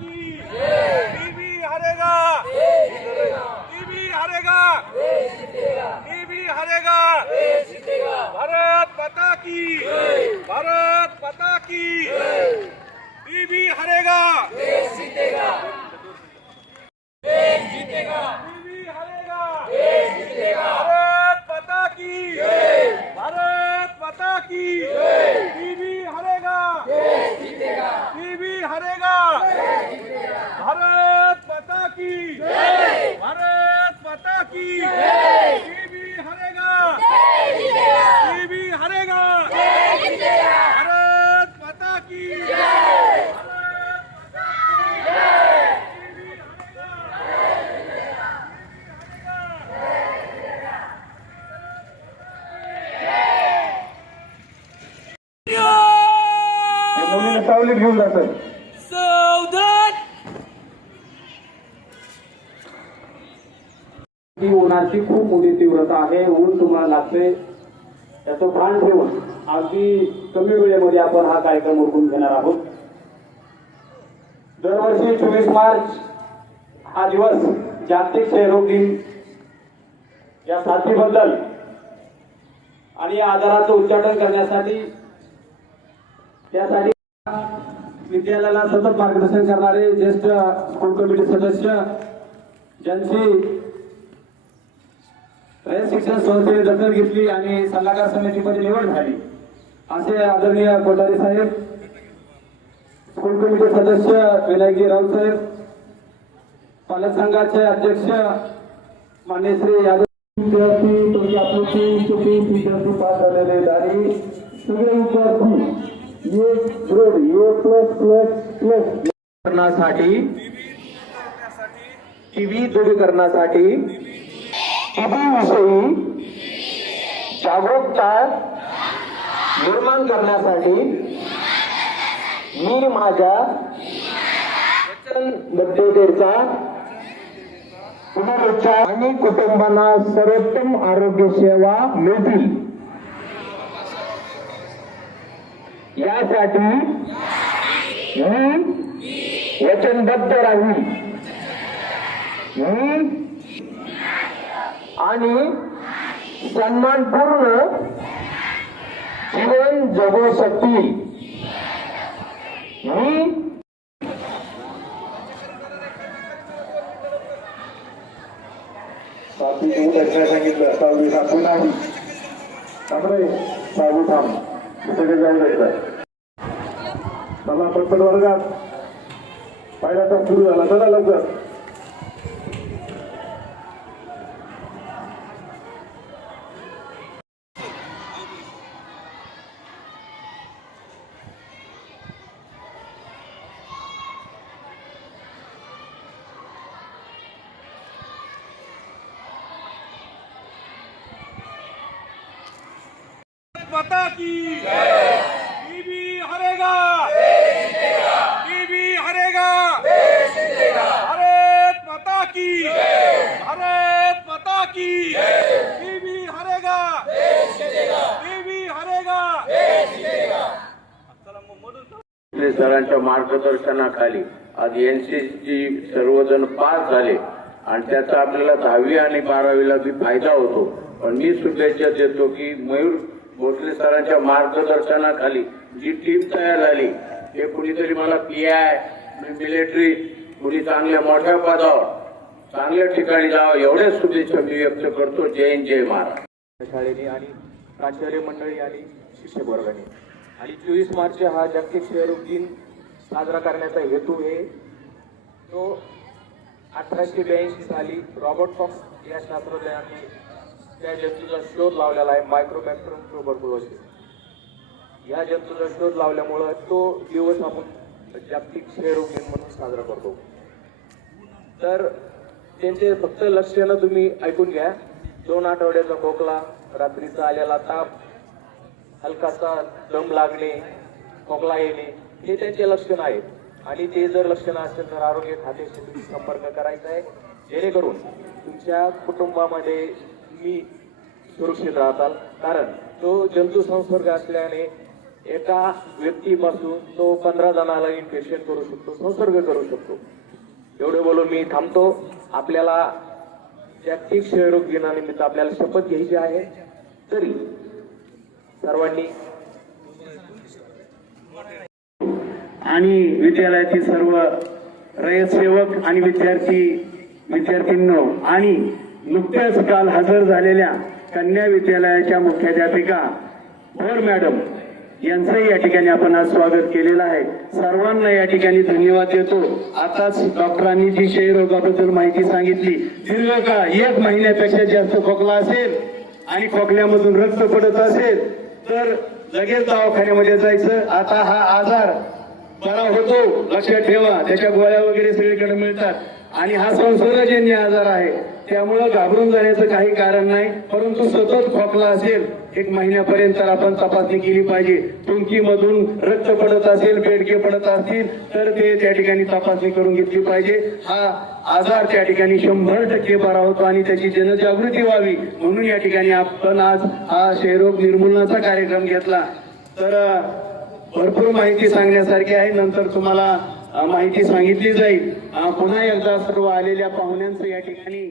की। टीबी हारेगा। टीबी हारेगा। टीबी हारेगा। भारत माता की भारत माता की टीबी हारेगा टीबी हारेगा भारत माता की भारत माता की टीबी हारेगा टीबी हारेगा भारत माता की भारत माता की टीबी हारेगा टीबी हारेगा भारत माता की भारत माता की टीबी हारेगा मुलीने सावलीत घेऊन जातात. ती उन्हाची खूप मोठी तीव्रता आहे ऊन तुम्हाला लागते. त्याचं भान ठेवून अगदी कमी वेळेमध्ये आपण हा कार्यक्रम उरकून घेणार आहोत. दरवर्षी चोवीस मार्च हा दिवस जागतिक क्षयरोग दिन. या साथीबद्दल आणि या आजाराचं उच्चाटन करण्यासाठी त्यासाठी विद्यालयाला सतत मार्गदर्शन करणारे ज्येष्ठ स्कूल कमिटी सदस्य ज्यांची रयत शिक्षण संस्थेने दखल घेतली आणि सल्लागार समितीमध्ये निवड झाली. असे आदरणीय कोठारी साहेब स्कूल कमिटी सदस्य विनायकी राऊत साहेब पालक संघाचे अध्यक्ष मान्य श्री यादव विद्यार्थी तुमची आकृती चुकी विद्यार्थी पास झालेले दारी सगळे विद्यार्थी करण्यासाठी टीव्ही करण्यासाठी टीव्ही दूरीकरणासाठी विषयी जागरूकता निर्माण करण्यासाठी मी माझ्या वचनबद्धतेचा पुनरुच्चार आणि कुटुंबांना सर्वोत्तम आरोग्य सेवा मिळतील. यासाठी मी वचनबद्ध राहील मी आणि सन्मानपूर्ण जीवन जगू शकतील. मी सातवी तू काय सांगितलं सहावी सातवी नाही. थांबरे सहावी थांब. सगळे जाऊ द्यायचं चला पटपट वर्गात पहिला तास सुरू झाला चला लवकर माता की टीबी हारेगा सरांच्या मार्गदर्शनाखाली आज एनसीसी सर्वजण पास झाले. आणि त्याचा आपल्याला दहावी आणि बारावीला बी फायदा होतो. पण मी शुभेच्छा देतो की मयूर भोसले सरांच्या मार्गदर्शनाखाली जी टीम तयार झाली हे कुणीतरी मला पी आय मिलिटरी कुणी चांगल्या मोठ्या पदावर चांगल्या ठिकाणी जावं एवढ्याच शुभेच्छा मी व्यक्त करतो. जय हिंद, जय महाराज शाळेने आणि प्राचार्य मंडळी आणि शिक्षक वर्गाने. आणि चोवीस मार्च हा जागतिक क्षयरोग दिन साजरा करण्याचा हेतू आहे. तो अठराशे ब्याऐंशी साली रॉबर्ट फॉक्स या शास्त्रज्ञांनी त्या जंतूचा शोध लावलेला आहे. मायक्रोबॅक्टरम ट्युबरकुलोसिस या जंतूचा शोध लावल्यामुळं तो दिवस आपण जागतिक क्षयरोग दिन म्हणून साजरा करतो. तर त्यांचे फक्त लक्षणं तुम्ही ऐकून घ्या. दोन आठवड्याचा खोकला रात्रीचा आलेला ताप हलकासा दम लागणे खोकला येणे हे त्यांचे लक्षण आहेत. आणि ते जर लक्षणं असेल तर आरोग्य खात्याशी तुम्ही संपर्क करायचा आहे. जेणेकरून तुमच्या कुटुंबामध्ये तुम्ही सुरक्षित राहताल. कारण तो जंतू संसर्ग असल्याने एका व्यक्तीपासून तो पंधरा जणाला इन्फेक्शन करू शकतो संसर्ग करू शकतो. एवढे बोलून मी थांबतो. आपल्याला जागतिक क्षयरोग दिनानिमित्त आपल्याला शपथ घ्यायची आहे. तरी सर्वांनी. आणि विद्यालयातील सर्व रयतसेवक आणि विद्यार्थी विद्यार्थींनो आणि नुकत्याच काल हजर झालेल्या कन्या विद्यालयाच्या मुख्याध्यापिका भोर मॅडम यांचंही या ठिकाणी आपण आज स्वागत केलेलं आहे. सर्वांना या ठिकाणी धन्यवाद देतो. आताच डॉक्टरांनी जी क्षयरोगाबद्दल माहिती सांगितली दीर्घकाळ एक महिन्यापेक्षा जास्त खोकला असेल आणि खोकल्यामधून रक्त पडत असेल तर लगेच दवाखान्यामध्ये जायचं. आता हा आजार बरा होतो लक्षात ठेवा. त्याच्या गोळ्या वगैरे सगळीकडे मिळतात. आणि हा संसर्गजन्य आजार आहे. त्यामुळं घाबरून जाण्याचं काही कारण नाही परंतु सतत खोकला असेल एक महिन्यापर्यंत तर आपण तपासणी केली पाहिजे. टुंकीमधून रक्त पडत असेल बेडके पडत असतील तर ते त्या ठिकाणी तपासणी करून घेतली पाहिजे. हा आजार त्या ठिकाणी शंभर टक्के बरा होतो आणि त्याची जनजागृती व्हावी. म्हणून या ठिकाणी आपण आज हा क्षयरोग निर्मूलनाचा कार्यक्रम घेतला. तर भरपूर माहिती सांगण्यासारखी आहे. नंतर तुम्हाला माहिती सांगितली जाईल. पुन्हा एकदा सर्व आलेल्या पाहुण्यांचं या ठिकाणी